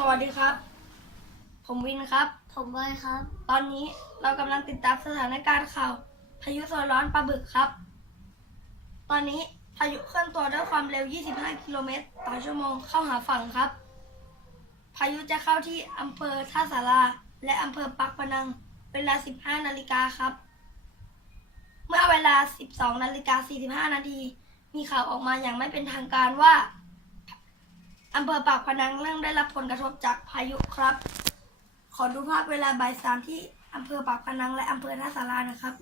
สวัสดีครับผมวินครับผมบอยครับตอนนี้เรากำลังติดตามสถานการณ์ข่าวพายุโซนร้อนปลาบึกครับตอนนี้พายุเคลื่อนตัวด้วยความเร็ว 25 กิโลเมตรต่อชั่วโมงเข้าหาฝั่งครับพายุจะเข้าที่อำเภอท่าสาราและอำเภอปากพนังเวลา 15 นาฬิกาครับเมื่อเวลา 12:45 นาทีมีข่าวออกมาอย่างไม่เป็นทางการว่าอำเภอปากพนังเริ่มได้รับผลกระทบจากพายุครับขอดูภาพเวลาบ่าย 3ที่อำเภอปากพนังและอำเภอท่าสารานะครับ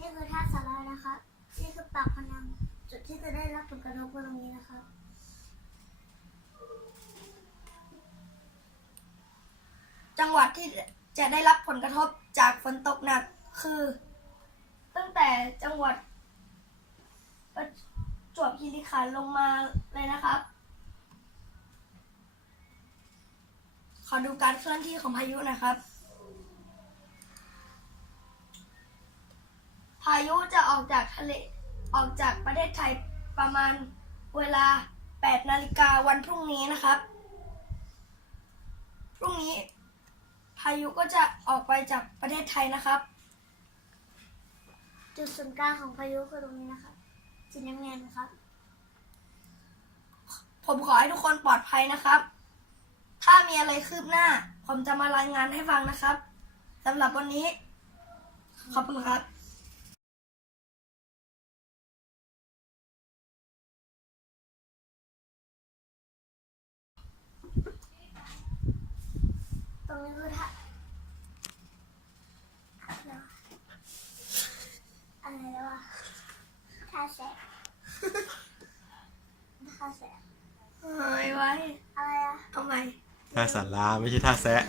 นี่คือท่าสารานะครับนี่คือปากพนังจุดที่จะได้รับผลกระทบตรงนี้นะครับจังหวัดที่จะได้รับผลกระทบจากฝนตกหนักคือตั้งแต่จังหวัดประจวบคีรีขันธ์ลงมาเลยนะครับขอดูการเคลื่อนที่ของพายุนะครับพายุจะออกจากประเทศไทยประมาณเวลา 8 นาฬิกาวันพรุ่งนี้นะครับพรุ่งนี้พายุก็จะออกไปจากประเทศไทยนะครับจุดศูนย์กลางของพายุคือตรงนี้นะครับสีน้ำเงินนะครับ ผมขอให้ทุกคนปลอดภัยนะครับถ้ามีอะไรคืบหน้าผมจะมารายงานให้ฟังนะครับสำหรับวันนี้ขอบคุณครับตรงนี้คือท่าอะไรแล้วอะท่าแสะท่าแสะ เฮ้ยไว้ อะไรอะทำไมท่าสาราไม่ใช่ท่าแซะ